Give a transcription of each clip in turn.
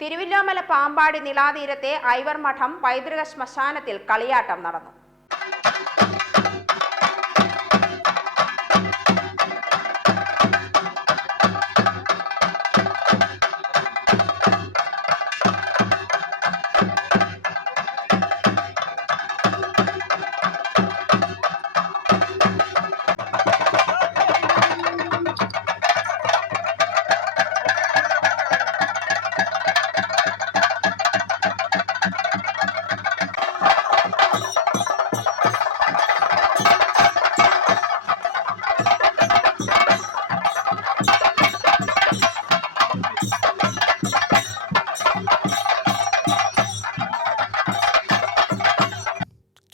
തിരുവില്ലോമല പാമ്പാടി നിളാതീരത്തെ ഐവർ മഠം പൈതൃക ശ്മശാനത്തിൽ കളിയാട്ടം നടന്നു.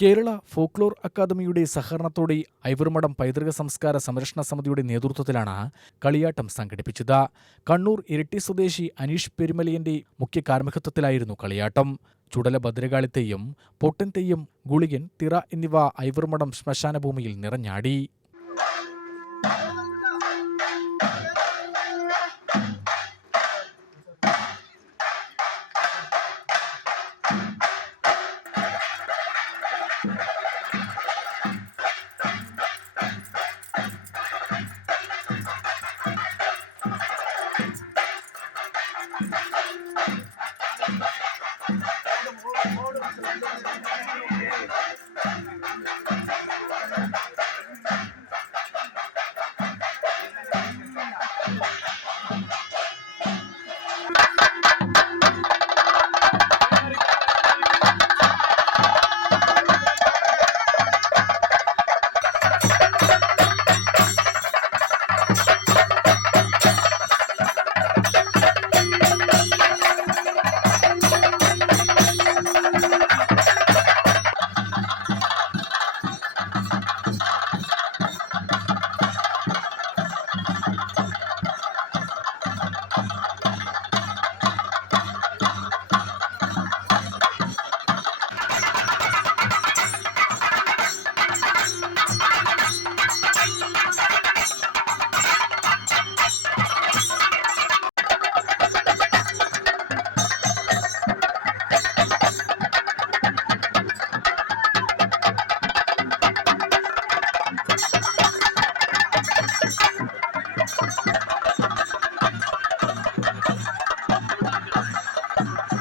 കേരള ഫോക്ലോർ അക്കാദമിയുടെ സഹകരണത്തോടെ ഐവർമഠം പൈതൃക സംസ്കാര സംരക്ഷണ സമിതിയുടെ നേതൃത്വത്തിലാണ് കളിയാട്ടം സംഘടിപ്പിച്ചത്. കണ്ണൂർ ഇരട്ടി സ്വദേശി അനീഷ് പെരുമലയന്റെ മുഖ്യ കാർമ്മികത്വത്തിലായിരുന്നു കളിയാട്ടം. ചുടല ഭദ്രകാളിത്തെയും പൊട്ടൻ തെയ്യം ഗുളികൻ തിറ എന്നിവ ഐവർമഠം ശ്മശാനഭൂമിയിൽ നിറഞ്ഞാടി.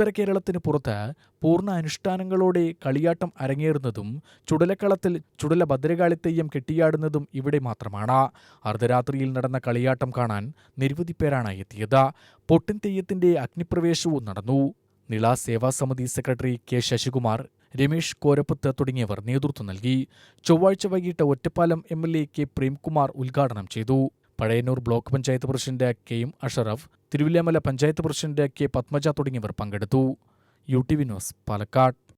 ഉത്തര കേരളത്തിന് പുറത്ത് പൂർണ അനുഷ്ഠാനങ്ങളോടെ കളിയാട്ടം അരങ്ങേറുന്നതും ചുടലക്കളത്തിൽ ചുടല ഭദ്രകാളിത്തെയ്യം കെട്ടിയാടുന്നതും ഇവിടെ മാത്രമാണ്. അർദ്ധരാത്രിയിൽ നടന്ന കളിയാട്ടം കാണാൻ നിരവധി പേരാണ് എത്തിയത്. പൊട്ടിൻ തെയ്യത്തിന്റെ അഗ്നിപ്രവേശവും നടന്നു. നിള സേവാ സമിതി സെക്രട്ടറി കെ ശശികുമാർ രമേഷ് കോരപ്പത്ത് തുടങ്ങിയവർ നേതൃത്വം നൽകി. ചൊവ്വാഴ്ച വൈകിട്ട് Ottapalam M L A K Premkumar ഉദ്ഘാടനം ചെയ്തു. Pazhayannur block panchayat president K M Ashraf Thiruvilwamala panchayat president K Padmaja തുടങ്ങിയവർ പങ്കെടുത്തു. U T V news Palakkad.